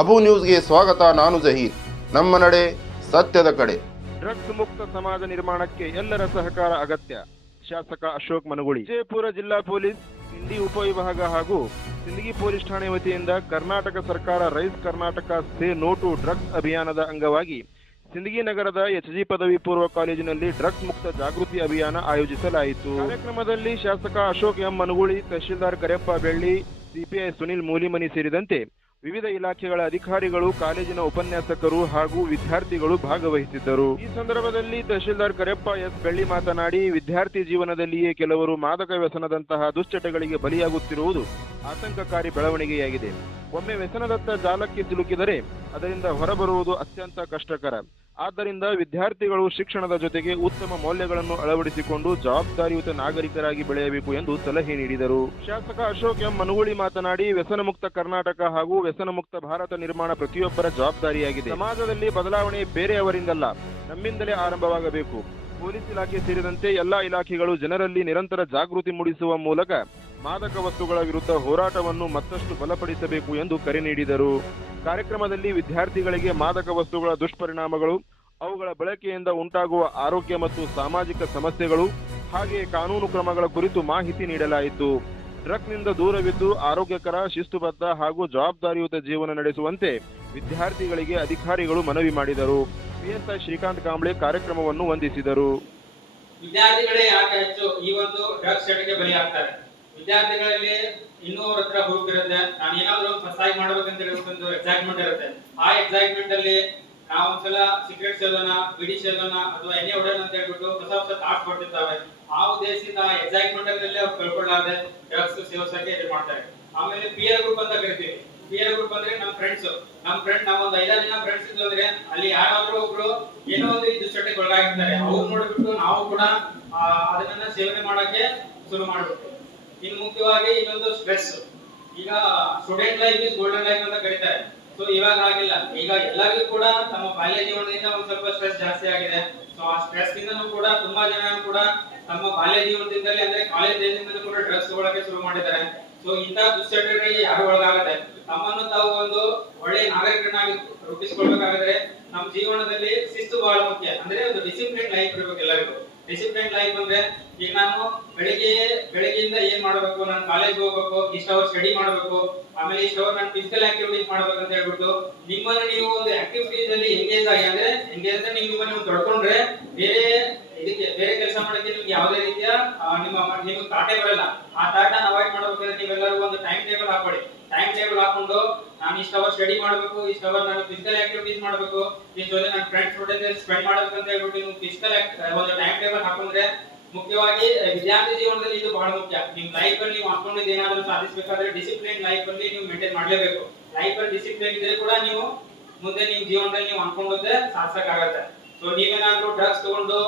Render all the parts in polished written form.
ಅಬು ನ್ಯೂಸ್ಗೆ ಸ್ವಾಗತ. ನಾನು ಜಹೀರ್. ನಮ್ಮ ನಡೆ ಸತ್ಯದ ಕಡೆ. ಡ್ರಗ್ಸ್ ಮುಕ್ತ ಸಮಾಜ ನಿರ್ಮಾಣಕ್ಕೆ ಎಲ್ಲರ ಸಹಕಾರ ಅಗತ್ಯ. ಶಾಸಕ ಅಶೋಕ್ ಮನಗುಳಿ. ವಿಜಯಪುರ ಜಿಲ್ಲಾ ಪೊಲೀಸ್ ಇಂಡಿ ಉಪವಿಭಾಗ ಹಾಗೂ ಸಿಂದಗಿ ಪೊಲೀಸ್ ಠಾಣೆ ವತಿಯಿಂದ ಕರ್ನಾಟಕ ಸರ್ಕಾರ rise Karnataka say no to drugs ಅಭಿಯಾನದ ಅಂಗವಾಗಿ ಸಿಂದಗಿ ನಗರದ ಎಚ್ಜಿ ಪದವಿ ಪೂರ್ವ ಕಾಲೇಜಿನಲ್ಲಿ ಡ್ರಗ್ಸ್ ಮುಕ್ತ ಜಾಗೃತಿ ಅಭಿಯಾನ ಆಯೋಜಿಸಲಾಯಿತು. ಕಾರ್ಯಕ್ರಮದಲ್ಲಿ ಶಾಸಕ ಅಶೋಕ್ ಎಂ ಮನಗುಳಿ, ತಹಶೀಲ್ದಾರ್ ಕರೆಪ್ಪ ಬೆಳ್ಳಿ, ಸಿಪಿಐ ಸುನಿಲ್ ಮೂಲಿಮನಿ ಸೇರಿದಂತೆ ವಿವಿಧ ಇಲಾಖೆಗಳ ಅಧಿಕಾರಿಗಳು, ಕಾಲೇಜಿನ ಉಪನ್ಯಾಸಕರು ಹಾಗೂ ವಿದ್ಯಾರ್ಥಿಗಳು ಭಾಗವಹಿಸಿದ್ದರು. ಈ ಸಂದರ್ಭದಲ್ಲಿ ತಹಶೀಲ್ದಾರ್ ಕರೆಪ್ಪ ಎಸ್ ಬೆಳ್ಳಿ ಮಾತನಾಡಿ, ವಿದ್ಯಾರ್ಥಿ ಜೀವನದಲ್ಲಿಯೇ ಕೆಲವರು ಮಾದಕ ವ್ಯಸನದಂತಹ ದುಶ್ಚಟಗಳಿಗೆ ಬಲಿಯಾಗುತ್ತಿರುವುದು ಆತಂಕಕಾರಿ ಬೆಳವಣಿಗೆಯಾಗಿದೆ. ಒಮ್ಮೆ ವ್ಯಸನದತ್ತ ಜಾಲಕ್ಕೆ ಸಿಲುಕಿದರೆ ಅದರಿಂದ ಹೊರಬರುವುದು ಅತ್ಯಂತ ಕಷ್ಟಕರ. ಆದ್ದರಿಂದ ವಿದ್ಯಾರ್ಥಿಗಳು ಶಿಕ್ಷಣದ ಜೊತೆಗೆ ಉತ್ತಮ ಮೌಲ್ಯಗಳನ್ನು ಅಳವಡಿಸಿಕೊಂಡು ಜವಾಬ್ದಾರಿಯುತ ನಾಗರಿಕರಾಗಿ ಬೆಳೆಯಬೇಕು ಎಂದು ಸಲಹೆ ನೀಡಿದರು. ಶಾಸಕ ಅಶೋಕ್ ಎಂ ಮನಗುಳಿ ಮಾತನಾಡಿ, ವ್ಯಸನ ಮುಕ್ತ ಕರ್ನಾಟಕ ಹಾಗೂ ವ್ಯಸನ ಮುಕ್ತ ಭಾರತ ನಿರ್ಮಾಣ ಪ್ರತಿಯೊಬ್ಬರ ಜವಾಬ್ದಾರಿಯಾಗಿದೆ. ಸಮಾಜದಲ್ಲಿ ಬದಲಾವಣೆ ಬೇರೆಯವರಿಂದಲ್ಲ, ನಮ್ಮಿಂದಲೇ ಆರಂಭವಾಗಬೇಕು. ಪೊಲೀಸ್ ಇಲಾಖೆ ಸೇರಿದಂತೆ ಎಲ್ಲಾ ಇಲಾಖೆಗಳು ಜನರಲ್ಲಿ ನಿರಂತರ ಜಾಗೃತಿ ಮೂಡಿಸುವ ಮೂಲಕ ಮಾದಕ ವಸ್ತುಗಳ ವಿರುದ್ಧ ಹೋರಾಟವನ್ನು ಮತ್ತಷ್ಟು ಬಲಪಡಿಸಬೇಕು ಎಂದು ಕರೆ ನೀಡಿದರು. ಕಾರ್ಯಕ್ರಮದಲ್ಲಿ ವಿದ್ಯಾರ್ಥಿಗಳಿಗೆ ಮಾದಕ ವಸ್ತುಗಳ ದುಷ್ಪರಿಣಾಮಗಳು, ಅವುಗಳ ಬಳಕೆಯಿಂದ ಉಂಟಾಗುವ ಆರೋಗ್ಯ ಮತ್ತು ಸಾಮಾಜಿಕ ಸಮಸ್ಯೆಗಳು, ಹಾಗೆಯೇ ಕಾನೂನು ಕ್ರಮಗಳ ಕುರಿತು ಮಾಹಿತಿ ನೀಡಲಾಯಿತು. ಡ್ರಗ್ಸ್ನಿಂದ ದೂರವಿದ್ದು ಆರೋಗ್ಯಕರ, ಶಿಸ್ತುಬದ್ಧ ಹಾಗೂ ಜವಾಬ್ದಾರಿಯುತ ಜೀವನ ನಡೆಸುವಂತೆ ವಿದ್ಯಾರ್ಥಿಗಳಿಗೆ ಅಧಿಕಾರಿಗಳು ಮನವಿ ಮಾಡಿದರು. ಪಿಎಸ್ಐ ಶ್ರೀಕಾಂತ್ ಕಾಂಬ್ಳೆ ಕಾರ್ಯಕ್ರಮವನ್ನು ವಂದಿಸಿದರು. ವಿದ್ಯಾರ್ಥಿಗಳೇ ಯಾಕೆ ಹೆಚ್ಚು ಈ ಒಂದು ಡ್ರಗ್ಸ್ ಚಟಕ್ಕೆ ಬಲಿಯಾಗ್ತಾರೆ? ವಿದ್ಯಾರ್ಥಿಗಳಲ್ಲಿ ಇನ್ನೂ ಅವ್ರ ಹತ್ರ ಹುರುಪಿರುತ್ತೆ, ನಾನು ಏನಾದ್ರು ಹೊಸದಾಗಿ ಮಾಡ್ಬೇಕಂತ ಒಂದು ಎಕ್ಸೈಟ್ಮೆಂಟ್ ಇರುತ್ತೆ. ಆ ಎಕ್ಸೈಟ್ಮೆಂಟ್ ಅಲ್ಲಿ ನಾವು ಒಂದ್ಸಲ ಸಿಗರೇಟ್ ಸೇದೋಣ, ಬಿಡಿ ಸೇದೋಣ ಅಥವಾ ಎಣ್ಣೆ ಹೊಡೆಯೋಣ ಅಂತ ಹೇಳ್ಬಿಟ್ಟು ಹೊಸ ಹೊಸ ಥಾಟ್ಸ್ ಬರ್ತಿರ್ತಾವೆ. ಆ ಉದ್ದೇಶದಿಂದ ಎಕ್ಸೈಟ್ಮೆಂಟ್ ಅಲ್ಲಿ ಅವ್ರು ಕಳ್ಕೊಳ್ಳಾದೆ ಡ್ರಗ್ಸ್ ಸೇವಿಸಕ್ಕೆ ಇದು ಮಾಡ್ತಾರೆ. ಆಮೇಲೆ ಪಿಯರ್ ಗ್ರೂಪ್ ಅಂತ ಕರಿತೀವಿ. ಪಿಯರ್ ಗ್ರೂಪ್ ಅಂದ್ರೆ ನಮ್ಮ ಫ್ರೆಂಡ್ ನಾವು ಒಂದು 5-6 ಜನ ಫ್ರೆಂಡ್ಸ್ ಇದ್ದು ಅಂದ್ರೆ ಅಲ್ಲಿ ಯಾರಾದ್ರೂ ಒಬ್ರು ಏನೋ ಒಂದು ಈ ದುಶ್ಚಟಕ್ಕೆ ಒಳಗಾಗಿರ್ತಾರೆ. ಅವ್ರು ನೋಡ್ಬಿಟ್ಟು ನಾವು ಕೂಡ ಅದನ್ನ ಸೇವನೆ ಮಾಡಕ್ಕೆ ಶುರು ಮಾಡ್ಬಿಟ್ಟು. ಇನ್ನು ಮುಖ್ಯವಾಗಿ ಇನ್ನೊಂದು ಸ್ಟ್ರೆಸ್. ಈಗ student life is golden life ಅಂತ ಕರೀತಾರೆ. ಸೊ ಇವಾಗ ಆಗಿಲ್ಲ, ಈಗ ಎಲ್ಲರಿಗೂ ಕೂಡ ತಮ್ಮ ಬಾಲ್ಯ ಜೀವನದಿಂದ ಒಂದ್ ಸ್ವಲ್ಪ ಸ್ಟ್ರೆಸ್ ಜಾಸ್ತಿ ಆಗಿದೆ. ಸೊ ಆ ಸ್ಟ್ರೆಸ್ ಇಂದನೂ ಕೂಡ ತುಂಬಾ ಜನ ಕೂಡ ತಮ್ಮ ಬಾಲ್ಯ ಜೀವನದಿಂದಲೇ ಅಂದ್ರೆ ಕಾಲೇಜ್ ಡೇಸಿಂದಲೂ ಕೂಡ ಡ್ರಗ್ಸ್ ತಗೊಳ್ಳಕ್ಕೆ ಶುರು ಮಾಡಿದ್ದಾರೆ. ಸೊ ಇಂಥ ದುಶ್ಚಟಗಳಿಗೆ ಯಾರು ಒಳಗಾಗತ್ತೆ? ತಮ್ಮನ್ನು ತಾವು ಒಂದು ಒಳ್ಳೆಯ ನಾಗರಿಕರನ್ನಾಗಿ ರೂಪಿಸಿಕೊಳ್ಬೇಕಾದ್ರೆ ನಮ್ಮ ಜೀವನದಲ್ಲಿ ಶಿಸ್ತು ಬಹಳ ಮುಖ್ಯ. ಅಂದ್ರೆ ಒಂದು ಡಿಸಿಪ್ಲಿನ್ ಲೈಫ್ ಇರಬೇಕು ಎಲ್ಲರಿಗೂ. ಡಿಸಿಪ್ಲಿನ್ ಲೈಫ್ ಅಂದ್ರೆ ಈಗ ನಾನು ಬೆಳಿಗ್ಗೆಯಿಂದ ಏನ್ ಮಾಡ್ಬೇಕು, ನಾನು ಕಾಲೇಜ್ ಹೋಗ್ಬೇಕು, ಇಷ್ಟು ಅವರ್ ಸ್ಟಡಿ ಮಾಡ್ಬೇಕು, ಆಮೇಲೆ ಇಷ್ಟು ಅವರ್ ನಾನು ಫಿಸಿಕಲ್ ಆಕ್ಟಿವಿಟೀಸ್ ಮಾಡ್ಬೇಕು ಅಂತ ಹೇಳ್ಬಿಟ್ಟು ನಿಮ್ಮನ್ನ ನೀವು ಒಂದು ಆಕ್ಟಿವಿಟೀಸ್ ಅಲ್ಲಿ ಎಂಗೇಜ್ ಆಗಿ ಅಂದ್ರೆ ಎಂಗೇಜ್ ನಿಮ್ಮನ್ನ ನೀವು ತೊಡ್ಕೊಂಡ್ರೆ ಬೇರೆ ಕೆಲಸ ಮಾಡಕ್ಕೆ ನಿಮ್ಗೆ ಯಾವುದೇ ರೀತಿಯ ನಿಮ್ಗೆ ತಾಟೆ ಬರಲ್ಲ. ಆ ತಾಟ ಅವಾಯ್ಡ್ ಮಾಡ್ಬೇಕಾದ್ರೆ ನೀವೆಲ್ಲರೂ ಒಂದು ಟೈಮ್ ಟೇಬಲ್ ಹಾಕೊಳ್ಳಿ. ಟೈಮ್ ಟೇಬಲ್ ಹಾಕೊಂಡು ನಾನು ಇಷ್ಟು ಅವರ್ ಸ್ಟಡಿ ಮಾಡಬೇಕು, ಇಷ್ಟು ಅವರ್ ನಾನು ಫಿಸಿಕಲ್ ಆಕ್ಟಿವಿಟೀಸ್ ಮಾಡಬೇಕು, ಇಷ್ಟು ಜೊತೆ ನನ್ನ ಫ್ರೆಂಡ್ಸ್ ಜೊತೆ ಸ್ಪೆಂಡ್ ಮಾಡಬೇಕು ಅಂತ ಹೇಳ್ಬಿಟ್ಟು ನೀವು ಫಿಸಿಕಲ್ ಒಂದು ಟೈಮ್ ಟೇಬಲ್ ಹಾಕೊಂಡ್ರೆ ಮುಖ್ಯವಾಗಿ ವಿದ್ಯಾರ್ಥಿ ಜೀವನದಲ್ಲಿ ಇದು ಬಹಳ ಮುಖ್ಯ. ನಿಮ್ ಲೈಫ್ ಅಲ್ಲಿ ನೀವು ಹಾಕೊಂಡಿದ್ದು ಏನಾದರೂ ಸಾಧಿಸಬೇಕಾದ್ರೆ ಡಿಸಿಪ್ಲಿನ್ ಲೈಫ್ ಅಲ್ಲಿ ನೀವು ಮೇಂಟೈನ್ ಮಾಡಲೇಬೇಕು. ಲೈಫ್ ಅಲ್ಲಿ ಡಿಸಿಪ್ಲಿನ್ ಇದ್ರೆ ಕೂಡ ನೀವು ಮುಂದೆ ನಿಮ್ ಜೀವನದಲ್ಲಿ ನೀವು ಅನ್ಕೊಂಡದ್ದೇ ಸಾಧಿಸಕ್ಕಾಗತ್ತೆ. ಸೊ ನೀವೇನಾದ್ರೂ ಡ್ರಗ್ಸ್ ತಗೊಂಡು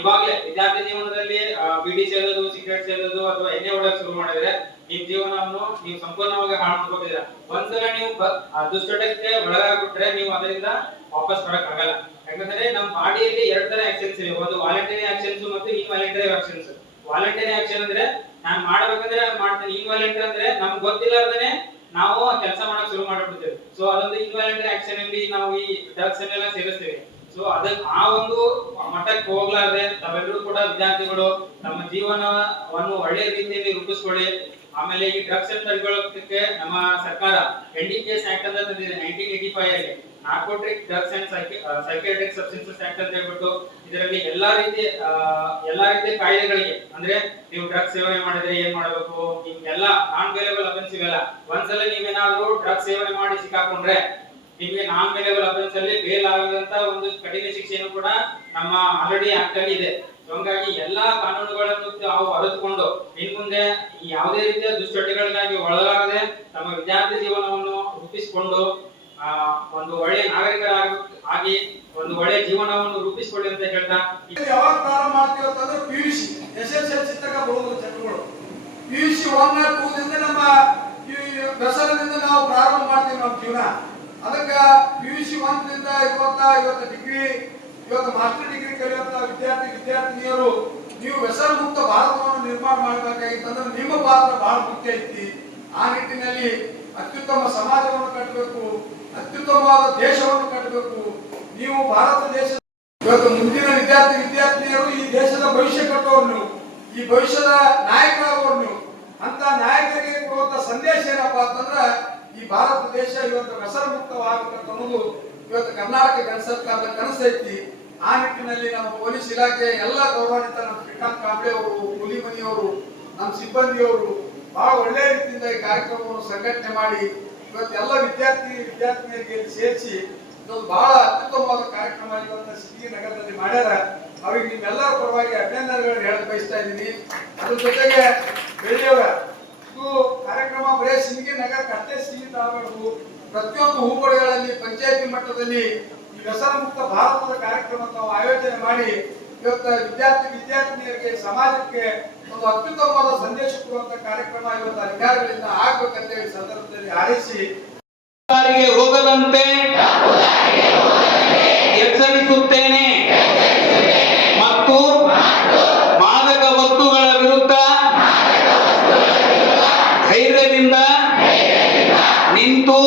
ಇವಾಗಲೇ ವಿದ್ಯಾರ್ಥಿ ಜೀವನದಲ್ಲಿ ಬಿಡಿ ಸೇದೋದು, ಸಿಗರೇಟ್ ಸೇದೋದು ಅಥವಾ ಎಣ್ಣೆ ಹೊಡೆಯಕ್ಕೆ ಶುರು ಮಾಡಿದ್ರೆ ನಿಮ್ ಜೀವನವನ್ನು ನೀವು ಸಂಪೂರ್ಣವಾಗಿ ಹಾಳು ಮಾಡ್ಕೊತಿದ್ದೀರಾ. ಒಂದ್ಸಲ ನೀವು ದುಶ್ಚಟಕ್ಕೆ ಒಳಗಾಗ್ಬಿಟ್ರೆ ನೀವು ಅದರಿಂದ ವಾಪಸ್ ಬರಕ್ ಆಗಲ್ಲ. ಯಾಕಂದ್ರೆ ನಮ್ಮ ಬಾಡಿಯಲ್ಲಿ 2 ತರ ಆಕ್ಷನ್ಸ್ ಇವೆ. ಒಂದು ವಾಲಂಟರಿ ಆಕ್ಷನ್ಸ್ ಮತ್ತು ಇನ್ವಾಲಂಟರಿ ಆಕ್ಷನ್ಸ್. ವಾಲಂಟರಿ ಆಕ್ಷನ್ ಅಂದ್ರೆ ನಾನು ಮಾಡ್ಬೇಕಂದ್ರೆ ಮಾಡ್ತೀನಿ. ಇನ್ವಾಲಂಟರಿ ಅಂದ್ರೆ ನಮ್ಗೆ ಗೊತ್ತಿಲ್ಲದನೆ ನಾವು ಕೆಲಸ ಮಾಡಕ್ ಶುರು ಮಾಡ್ಬಿಡ್ತೇವೆ. ಸೊ ಅದೊಂದು ಇನ್ವಾಲಂಟರಿ ಆಕ್ಷನ್ ಅಲ್ಲಿ ನಾವು ಈ ಡ್ರಗ್ಸ್ ಅನ್ನೆಲ್ಲ ಸೇರಿಸ್ತೀವಿ. ಸೊ ಆ ಒಂದು ಮಟ್ಟಕ್ಕೆ ಹೋಗ್ಲಾರ್ದೆ ತಾವೆಲ್ಲರೂ ಕೂಡ ವಿದ್ಯಾರ್ಥಿಗಳು ತಮ್ಮ ಜೀವನವನ್ನು ಒಳ್ಳೆಯ ರೀತಿಯಲ್ಲಿ ರೂಪಿಸ್ಕೊಳ್ಳಿ. ಆಮೇಲೆ ಈ ಡ್ರಗ್ಸ್ ಅನ್ನು ತಡೆಗಟ್ಟೋದಕ್ಕೆ ನಮ್ಮ ಸರ್ಕಾರ NDPS ಆಕ್ಟ್ ಅಂತ ತಂದಿದೆ 1985 ಅಲ್ಲಿ. Narcotic drugs and psychiatric substances act ಅಂತ ಹೇಳ್ಬಿಟ್ಟು ಇದರಲ್ಲಿ ಎಲ್ಲಾ ರೀತಿಯ ಕಾಯ್ದೆಗಳಿಗೆ ಅಂದ್ರೆ ನೀವು ಡ್ರಗ್ಸ್ ಸೇವನೆ ಮಾಡಿದ್ರೆ ಏನ್ ಮಾಡಬೇಕು, ನಿಮ್ಗೆಲ್ಲ ನಾನ್ ಬೇಲೇಬಲ್ ಅಫೆನ್ಸ್ ಇವೆಲ್ಲ. ಒಂದ್ಸಲ ನೀವೇನಾದ್ರೂ ಡ್ರಗ್ಸ್ ಸೇವನೆ ಮಾಡಿ ಸಿಕ್ಕಾಕೊಂಡ್ರೆ ನಿಮಗೆ ನಾನ್ ಬೇಲೇಬಲ್ ಅಫೆನ್ಸ್ ಅಲ್ಲಿ ಬೇಲ್ ಆಗದಂತ ಒಂದು ಕಠಿಣ ಶಿಕ್ಷೆಯನ್ನು ಕೂಡ ನಮ್ಮ ಆಲ್ರೆಡಿ ಆಕ್ಟ್ ಅಲ್ಲಿ ಇದೆ. ಹಂಗಾಗಿ ಎಲ್ಲಾ ಕಾನೂನುಗಳನ್ನು ತಾವು ಅರಿತುಕೊಂಡು ಇನ್ಮುಂದೆ ಯಾವುದೇ ರೀತಿಯ ದುಶ್ಚಟಗಳಿಗಾಗಿ ಒಳಗಾಗದೆ ತಮ್ಮ ವಿದ್ಯಾರ್ಥಿ ಜೀವನವನ್ನು ರೂಪಿಸಿಕೊಂಡು ಒಂದು ಒಳ್ಳೆಯ ನಾಗರಿಕರಾಗಿ ಒಂದು ಒಳ್ಳೆಯ ಜೀವನವನ್ನು ರೂಪಿಸಿಕೊಳ್ಳಿ ಅಂತ ಹೇಳ್ತಾ ಯಾವಾಗ ಪ್ರಾರಂಭ ಮಾಡ್ತೀವಿ ಅಂತಂದ್ರೆ PUC SSLC ತನಕ ಬರುವುದು ಚಟಗಳು. PUC 1 or 2 ದಿಂದ ನಮ್ಮ ಈ ವ್ಯಸನದಿಂದ ನಾವು ಪ್ರಾರಂಭ ಮಾಡ್ತೀವಿ ನಮ್ಮ ಜೀವನ. ಅದಕ್ಕೆ PUC 1 ರಿಂದ ಇವತ್ತು ಡಿಗ್ರಿ, ಇವತ್ತು ಮಾಸ್ಟರ್ ಡಿಗ್ರಿ ಕಲಿಯುವಂತ ವಿದ್ಯಾರ್ಥಿನಿಯರು ನೀವು ವ್ಯಸನ ಮುಕ್ತ ಭಾರತವನ್ನು ನಿರ್ಮಾಣ ಮಾಡಬೇಕಾಗಿತ್ತಂದ್ರೆ ನಿಮ್ಮ ಪಾತ್ರ ಬಹಳ ಮುಖ್ಯ ಐತಿ. ಆ ನಿಟ್ಟಿನಲ್ಲಿ ಅತ್ಯುತ್ತಮ ಸಮಾಜವನ್ನು ಕಟ್ಟಬೇಕು, ಅತ್ಯುತ್ತಮವಾದ ದೇಶವನ್ನು ಕಟ್ಟಬೇಕು. ನೀವು ಭಾರತ ದೇಶ ಇವತ್ತು ಮುಂದಿನ ವಿದ್ಯಾರ್ಥಿನಿಯರು ಈ ದೇಶದ ಭವಿಷ್ಯ ಕಟ್ಟುವವರು ನೀವು, ಈ ಭವಿಷ್ಯದ ನಾಯಕರಾಗುವವರು ನೀವು. ಅಂತ ನಾಯಕರಿಗೆ ಕೊಡುವಂತ ಸಂದೇಶ ಏನಪ್ಪಾ ಅಂತಂದ್ರ ಈ ಭಾರತ ದೇಶ ಇವತ್ತು ವ್ಯಸನ ಮುಕ್ತವಾಗಬೇಕು ಅನ್ನೋದು ಇವತ್ತು ಕರ್ನಾಟಕ ಜನ ಸರ್ಕಾರದ ಕನಸೈತಿ. ಆ ನಿಟ್ಟಿನಲ್ಲಿ ನಮ್ಮ ಪೊಲೀಸ್ ಇಲಾಖೆ ಎಲ್ಲ ಗೌರವಾನ್ವಿತ ನಮ್ಮ ಶ್ರೀಕಾಂತ್ ಕಾಂಬ್ಳೆ ಅವರು, ಹುಲಿಮನಿಯವರು, ನಮ್ಮ ಸಿಬ್ಬಂದಿಯವರು ಬಹಳ ಒಳ್ಳೆಯ ರೀತಿಯಿಂದ ಈ ಕಾರ್ಯಕ್ರಮವನ್ನು ಸಂಘಟನೆ ಮಾಡಿ ಇವತ್ತು ಎಲ್ಲ ವಿದ್ಯಾರ್ಥಿನಿಯರಿಗೆ ಸೇರಿಸಿ ಇದೊಂದು ಬಹಳ ಅತ್ಯುತ್ತಮವಾದ ಕಾರ್ಯಕ್ರಮ ಇವತ್ತು ಸಿದ್ಧಗಿ ನಗರದಲ್ಲಿ ಮಾಡ್ಯಾರ. ಅವ್ರಿಗೆ ನಿಮ್ಮೆಲ್ಲರ ಪರವಾಗಿ ಅಭಿನಂದನೆಗಳನ್ನು ಹೇಳಕ್ ಬಯಸ್ತಾ ಇದ್ದೀನಿ. ಅದ್ರ ಜೊತೆಗೆ ಬೆಳ್ಳಿಯವರ ಇದು ಕಾರ್ಯಕ್ರಮ ಬರೀ ಸಿಂದಗಿ ನಗರಕ್ಕೆ ಅಷ್ಟೇ ಸೀಮಿತ ಆಗಬೇಕು. ಪ್ರತಿಯೊಂದು ಹೂಗೊಳೆಗಳಲ್ಲಿ ಪಂಚಾಯತಿ ಮಟ್ಟದಲ್ಲಿ ಈ ವ್ಯಸನ ಮುಕ್ತ ಭಾರತದ ಕಾರ್ಯಕ್ರಮ ನಾವು ಆಯೋಜನೆ ಮಾಡಿ ಇವತ್ತು ವಿದ್ಯಾರ್ಥಿನಿಯರಿಗೆ ಸಮಾಜಕ್ಕೆ ಒಂದು ಅತ್ಯುತ್ತಮವಾದ ಸಂದೇಶ ಕೊಡುವಂತ ಕಾರ್ಯಕ್ರಮ ಇವತ್ತು ಅಧಿಕಾರಿಗಳಿಂದ ಆಗ್ಬೇಕಂತ ಈ ಸಂದರ್ಭದಲ್ಲಿ ಹಾರೈಸಿ ಹೋಗದಂತೆ ಎಚ್ಚರಿಸುತ್ತೇನೆ ಮತ್ತು ಮಾದಕ ವಸ್ತುಗಳ ವಿರುದ್ಧ ಧೈರ್ಯದಿಂದ ನಿಂತು